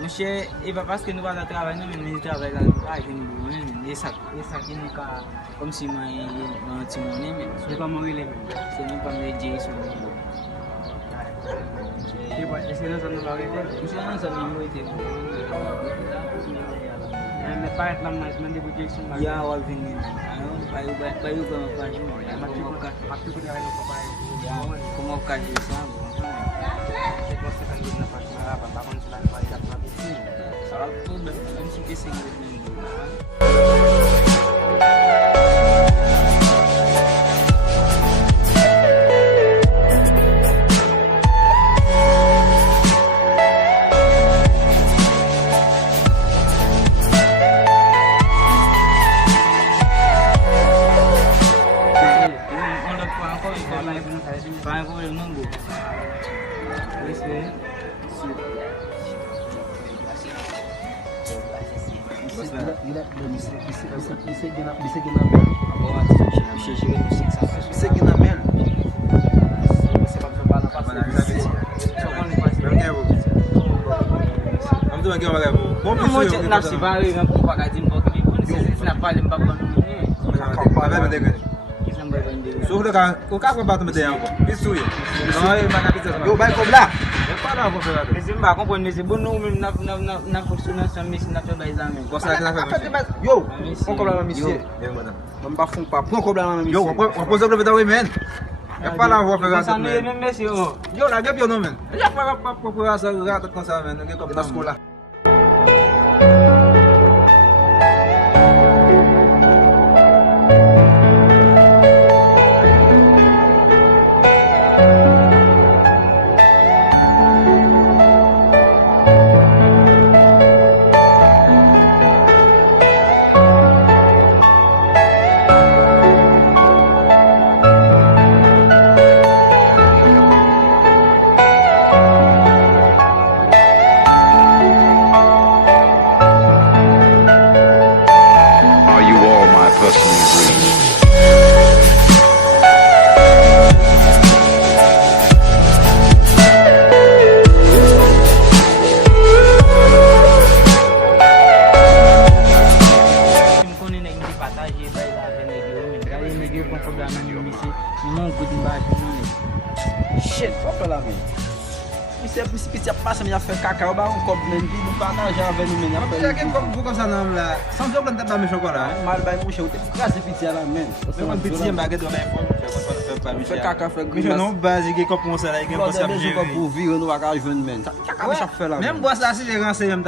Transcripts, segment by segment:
Monsieur, il va parce que nous allons travailler, nous travaillons dans le travail, et ça qui nous a comme si moi, un petit monnaie, mais ce n'est pas moi, ce n'est pas mes dieux. Est-ce que nous allons arrêter? Nous allons arrêter. Mais pas être là, mais des bouteilles sont là. Il y a un venir. Pas eu comme pas eu. Como o caso de Sambo, você kan din na pasarapan, bakon sila na palikat na bitsin. Sarap po, ang sige-sige din. O carro vai bater no isso aí. Eu vai cobrar. Eu para vou pegar. Esse não vai comprar nesse bom número na funcionação mesmo na tua exame. Gosta de na yo, vamos cobrar na missão. Vamos para um papo, vamos cobrar na missão. Yo, vamos aproveitar o evento. É para vou pegar essa mesmo. Yo, lá que eu não men. Já para procurar essa gata com essa men, que eu na escola. Shit, papa lá, velho. Isso é precipício, passa minha fé, cacau, dá um copo de não para dar já vendo minha fé. Já que vou causar não lá. São jogo da para me chocolate. Mas vai mexer, eu tenho que fazer pizza lá mesmo. Eu vou pizza baguete do bem fome, fé cacau, fé. Bicho não base que copo você lá, que você vai ver. Copo viu no bagagem vendo mesmo. Cacau já fé lá. Mesmo gosta assim de ganhar mesmo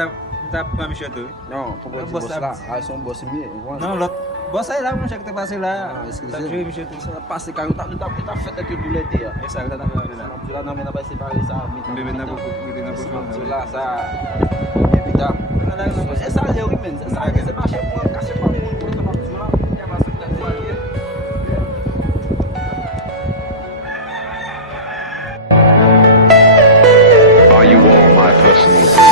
tá para mexer tudo. Não, pode botar lá. Ah, são boss mesmo. Não, lot. Bossa aí lá, vamos chegar que tá passando lá. Tá jogando mexer tudo. Passa cara, não tá feita aqui do leite. Essa tá na minha. Lá na minha vai ser para essa. Bebendo na boca, lá, essa. Bebida. Essa é o imenso. Essa é você baixa com a caixa para muito para tomar lá. É mais da rua ali. my personal